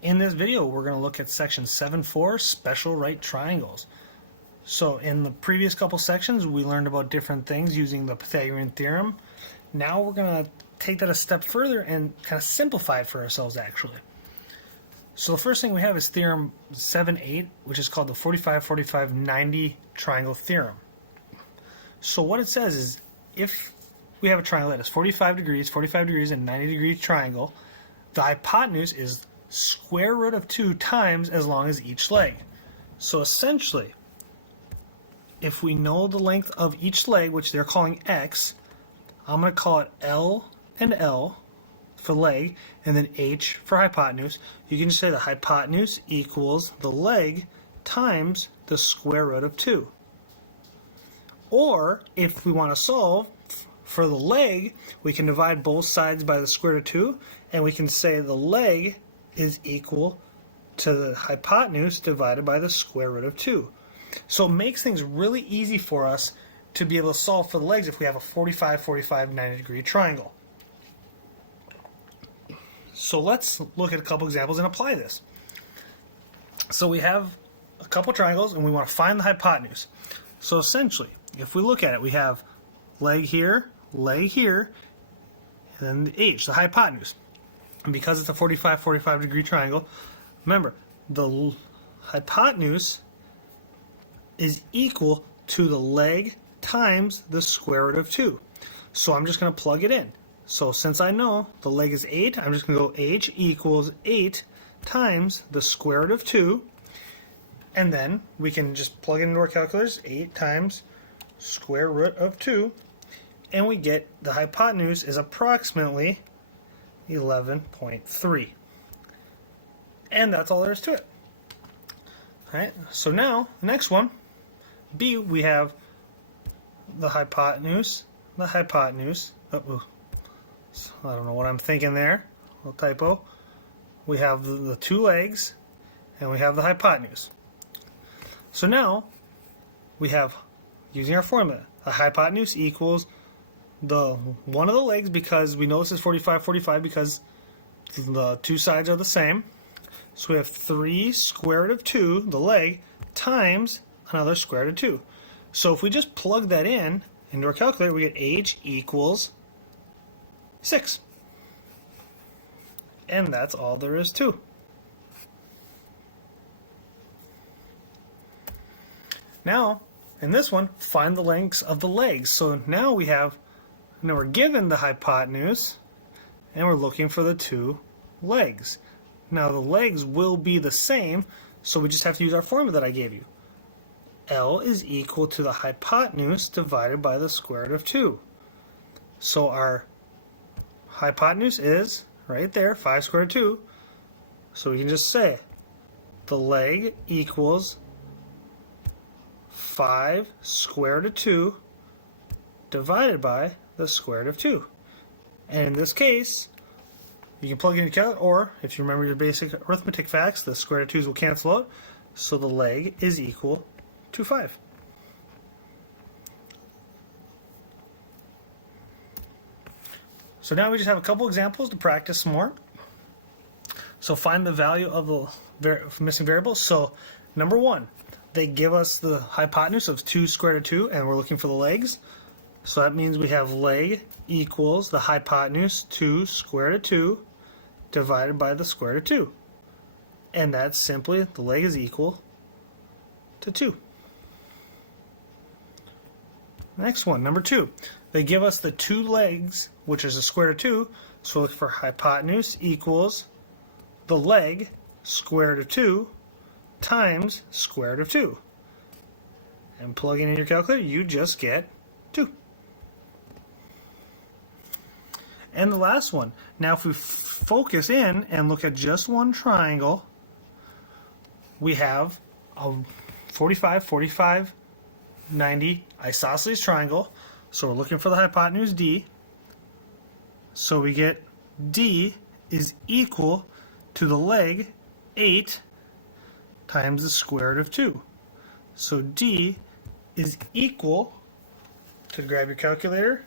In this video, we're going to look at section 7.4, special right triangles. So in the previous couple sections, we learned about different things using the Pythagorean theorem. Now we're going to take that a step further and kind of simplify it for ourselves, actually. So the first thing we have is theorem 7.8, which is called the 45-45-90 triangle theorem. So what it says is, if we have a triangle that is 45 degrees, and 90 degree triangle, the hypotenuse is square root of 2 times as long as each leg. So essentially, if we know the length of each leg, which they're calling x, I'm going to call it L and L for leg, and then H for hypotenuse. You can just say the hypotenuse equals the leg times the square root of 2. Or, if we want to solve for the leg, we can divide both sides by the square root of 2, and we can say the leg is equal to the hypotenuse divided by the square root of 2. So it makes things really easy for us to be able to solve for the legs if we have a 45-45-90 degree triangle. So let's look at a couple examples and apply this. So we have a couple triangles and we want to find the hypotenuse. So essentially, if we look at it, we have leg here, and then the H, the hypotenuse. And because it's a 45-45 degree triangle, remember, the hypotenuse is equal to the leg times the square root of 2. So I'm just going to plug it in. So since I know the leg is 8, I'm just going to go H equals 8 times the square root of 2. And then we can just plug it into our calculators, 8 times square root of 2. And we get the hypotenuse is approximately 11.3. And that's all there is to it. Alright, so now, the next one, B, we have the hypotenuse, oh, I don't know what I'm thinking there, a little typo. We have the two legs, and we have the hypotenuse. So now, we have, using our formula, the hypotenuse equals the one of the legs, because we know this is 45-45 because the two sides are the same. So we have 3 square root of 2, the leg, times another square root of 2. So if we just plug that in into our calculator, we get H equals 6. And that's all there is to. Now, in this one, find the lengths of the legs. So now we're given the hypotenuse, and we're looking for the two legs. Now the legs will be the same, so we just have to use our formula that I gave you. L is equal to the hypotenuse divided by the square root of 2. So our hypotenuse is right there, 5 square root of 2. So we can just say the leg equals 5 square root of 2 divided by the square root of 2. And in this case, you can plug in your calculator, or if you remember your basic arithmetic facts, the square root of 2's will cancel out. So the leg is equal to 5. So now we just have a couple examples to practice some more. So find the value of the missing variables. So number 1, they give us the hypotenuse of 2 square root of 2, and we're looking for the legs. So that means we have leg equals the hypotenuse 2 square root of 2 divided by the square root of 2. And that's simply the leg is equal to 2. Next one, number 2. They give us the two legs, which is the square root of 2. So look for hypotenuse equals the leg square root of 2 times square root of 2. And plugging in your calculator, you just get 2. And the last one. Now if we focus in and look at just one triangle, we have a 45-45-90 isosceles triangle. So we're looking for the hypotenuse D. So we get D is equal to the leg 8 times the square root of 2. So D is equal to, grab your calculator,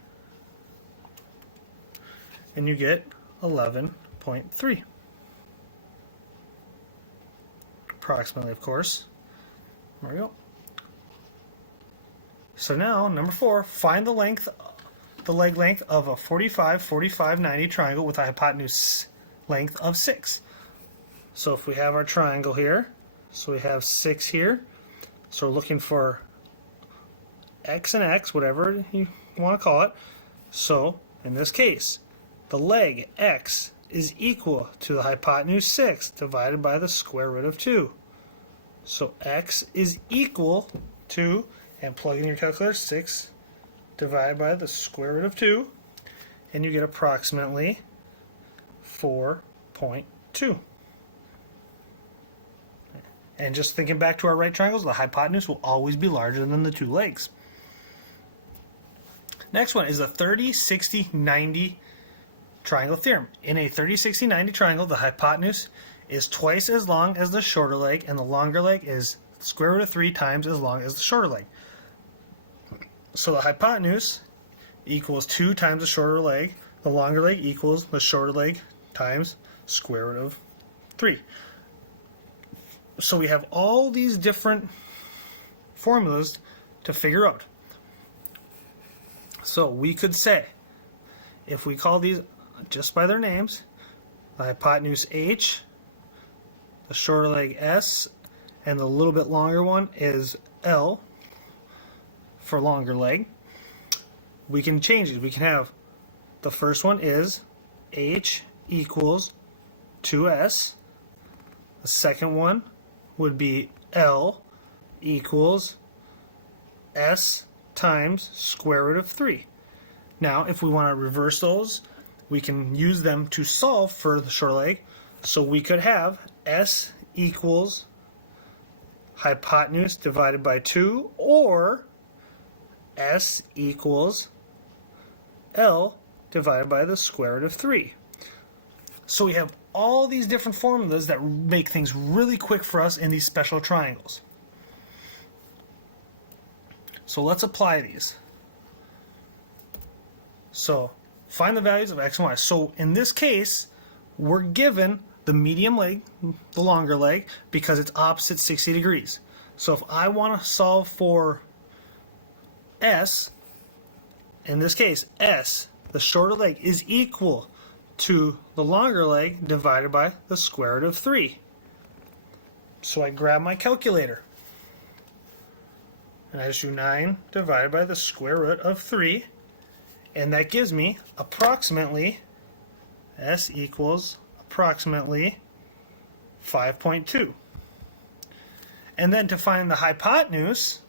and you get 11.3. approximately, of course. There we go. So now, number 4, find the leg length of a 45, 45, 90 triangle with a hypotenuse length of 6. So if we have our triangle here, so we have 6 here. So we're looking for x and x, whatever you want to call it. So in this case, the leg x is equal to the hypotenuse 6 divided by the square root of 2. So x is equal to, and plug in your calculator, 6 divided by the square root of 2, and you get approximately 4.2. And just thinking back to our right triangles, the hypotenuse will always be larger than the two legs. Next one is the 30, 60, 90 triangle theorem. In a 30, 60, 90 triangle, the hypotenuse is twice as long as the shorter leg, and the longer leg is square root of 3 times as long as the shorter leg. So the hypotenuse equals 2 times the shorter leg. The longer leg equals the shorter leg times square root of 3. So we have all these different formulas to figure out. So we could say, if we call these just by their names, the hypotenuse h, the shorter leg s, and the little bit longer one is L for longer leg, we can change it. We can have the first one is h equals 2s. The second one would be L equals s times square root of 3. Now, if we want to reverse those, we can use them to solve for the short leg. So we could have s equals hypotenuse divided by 2, or s equals L divided by the square root of 3. So we have all these different formulas that make things really quick for us in these special triangles. So let's apply these. So find the values of x and y. So in this case, we're given the medium leg, the longer leg, because it's opposite 60 degrees. So if I want to solve for s, in this case, s, the shorter leg, is equal to the longer leg divided by the square root of 3. So I grab my calculator, and I just do 9 divided by the square root of 3, and that gives me approximately, s equals approximately 5.2. And then to find the hypotenuse,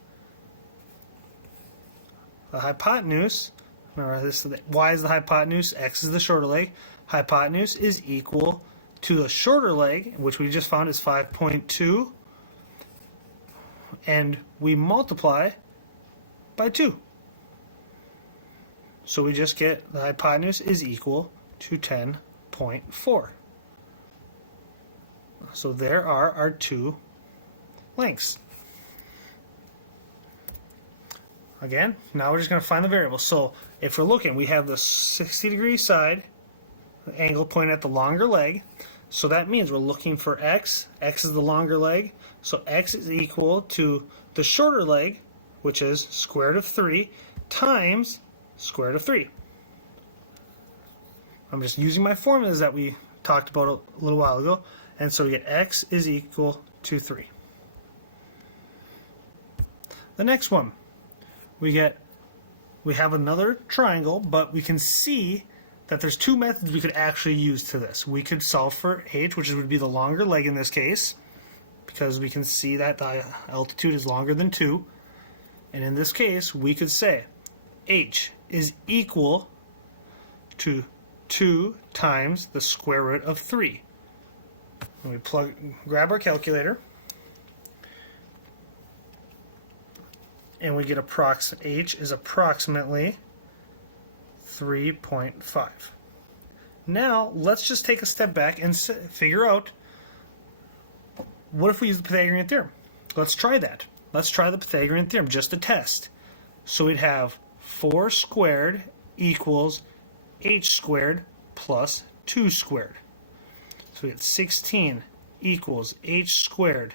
remember this, y is the hypotenuse, x is the shorter leg. Hypotenuse is equal to the shorter leg, which we just found is 5.2, and we multiply by 2. So we just get the hypotenuse is equal to 10.4. So there are our two lengths. Again, now we're just going to find the variable. So if we're looking, we have the 60-degree side, the angle pointing at the longer leg. So that means we're looking for x. X is the longer leg. So x is equal to the shorter leg, which is square root of 3, times square root of 3. I'm just using my formulas that we talked about a little while ago. And so we get x is equal to 3. The next one, we have another triangle, but we can see that there's two methods we could actually use to this. We could solve for h, which would be the longer leg in this case, because we can see that the altitude is longer than 2. And in this case, we could say h is equal to 2 times the square root of 3. And we grab our calculator, and we get h is approximately 3.5. Now, let's just take a step back and figure out, what if we use the Pythagorean theorem? Let's try that. Let's try the Pythagorean theorem just to test. So we'd have 4 squared equals h squared plus 2 squared. So we get 16 equals h squared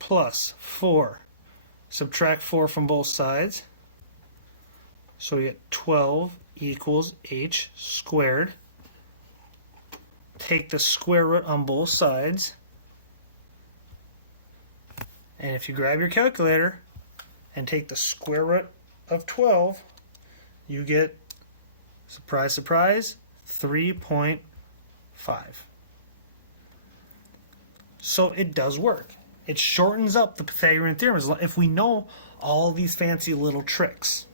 plus 4. Subtract 4 from both sides. So we get 12 equals h squared. Take the square root on both sides. And if you grab your calculator and take the square root of 12, you get, surprise, surprise, 3.5. So it does work. It shortens up the Pythagorean theorem if we know all these fancy little tricks.